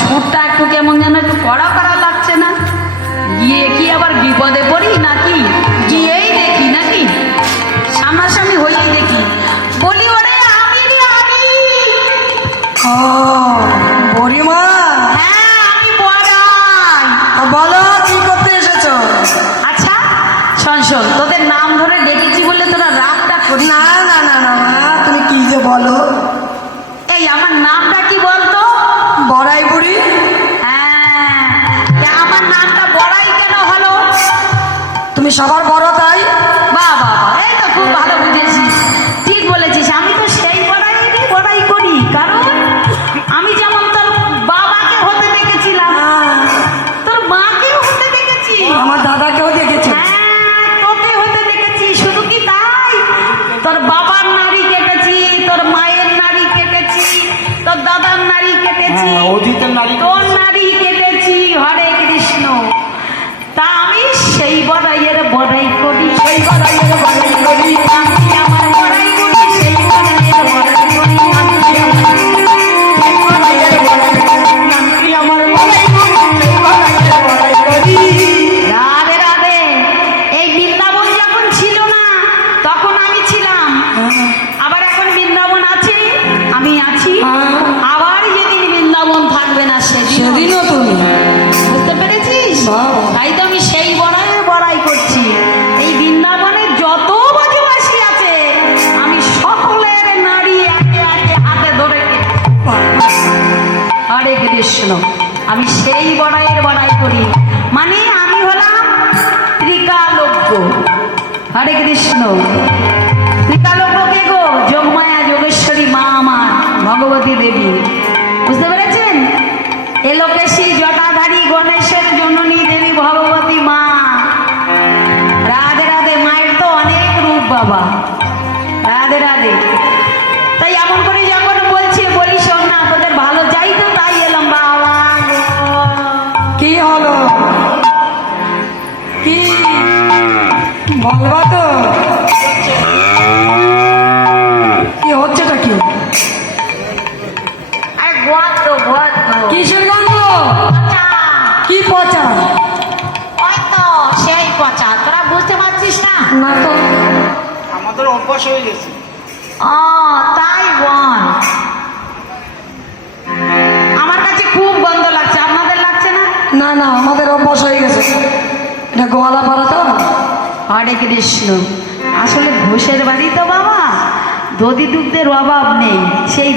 সুরটা একটু কেমন যেন একটু কড়া কড়া লাগছে না? গিয়ে কি আবার বিপদে পড়ি নাকি? গিয়েই দেখি নাকি, সামনাসামনি হয়েই দেখি, বলি ওরে আমি রে আমি। ও বুড়িমা, হ্যাঁ আমি বড়াই। বলো কি করতে এসেছো? আচ্ছা শোন শোন, তোদের নাম ধরে ডেকেছি বলে তোরা রাগটা করি না না না না মা, তুমি কি যে বলো। এই আমার নামটা কি বলতো? বড়াই বুড়ি। হ্যাঁ, তা আমার নামটা বড়াই কেন হলো? তুমি সবার বড় তাই? বাহ বাহ বাহ, এই তো খুব ভালো বুঝেছিস, ঠিক বলেছিস। আমি তো সেই বড়াইরই বড়াই করি, কারণ আমি যেমন তোর বাবাকে হতে দেখেছিলাম, তোর মাকেও হতে দেখেছি, আমার দাদাকেও দেখেছি। হ্যাঁ তোকে হতে দেখেছি। শুধু কি তাই, তোর বাবার নাড়ি কেটেছি, তোর মায়ের নাড়ি কেটেছি, তোর দাদার নাড়ি কেটেছি, অতীতের নারী তোর নাড়ি কেটেছি। হরে কৃষ্ণ। তা আমি সেই বড়াইয়ের বড়াই করি, সেই বড়াইয়ের বড়াই করি, আমি আমার বড়াই করি, সেই বড়াইয়ের বড়াই করি, আমি সেই বড়াইয়ের বড়াই করি, আমি আমার বড়াই করি, সেই বড়াইয়ের বড়াই করি। রাধে রাধে। এই বৃন্দাবন যখন ছিল না তখন আমি ছিলাম, আবার এখন বৃন্দাবন আছে, আমি আছি, আবার যেদিন বৃন্দাবন থাকবে না সেদিনও তুমি। বুঝতে পেরেছিস? বাহ। তাই তো আমি সেই বড়াইয়ের বড়াই করছি। এই বৃন্দাবনে যত বাজুবাসী আছে আমি সকলের নাড়ি একে একে হাতে ধরে হরে কৃষ্ণ, আমি সেই বড়াইয়ের বড়াই করি। মানে আমি হলাম ত্রিকালজ্ঞ। হরে কৃষ্ণ। ত্রিকালজ্ঞ কে গো? যোগমায়া যোগেশ্বরী মা আমার ভগবতী দেবী। বুঝতে পেরেছেন? এলোকেশী জটাধারী গণেশের জননী দেবী ভগবতী মা। রাধে রাধে। মায়ের তো অনেক রূপ বাবা। রাধে রাধে। তাই এমন করে যখন বলছি, বলি শোন না, তোদের ভালো চাই তো তাই এলাম বাবা গো। কি হলো? কি বলবা তো? কি হচ্ছেটা কি? আরে গন্ধ গন্ধ। কিসের গন্ধ? পচা। কি পচা? ওই তো সেই পচা, তোরা বুঝতে পারছিস না? না তো। আমাদের অভ্যাস হয়ে গেছে। ও তাই বল। আমার কাছে খুব গন্ধ লাগছে, আপনাদের লাগছে না? না না, আমাদের অভ্যাস হয়ে গেছে। এটা গোয়ালা পাড়া তো। হরে কৃষ্ণ। আসলে ঘোষের বাড়ি তো বাবা, দধি দুগ্ধের অভাব নেই। সেই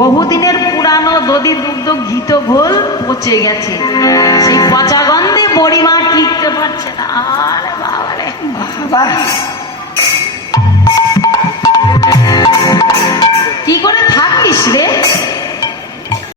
বহুদিনের পুরানো দধি দুগ্ধ ঘিত ঘোল পচে গেছে, সেই পচা গন্ধে বড়িমা টিকতে পারছে না। আরে বাবা রে, বাহ, কি করে থাকিস রে?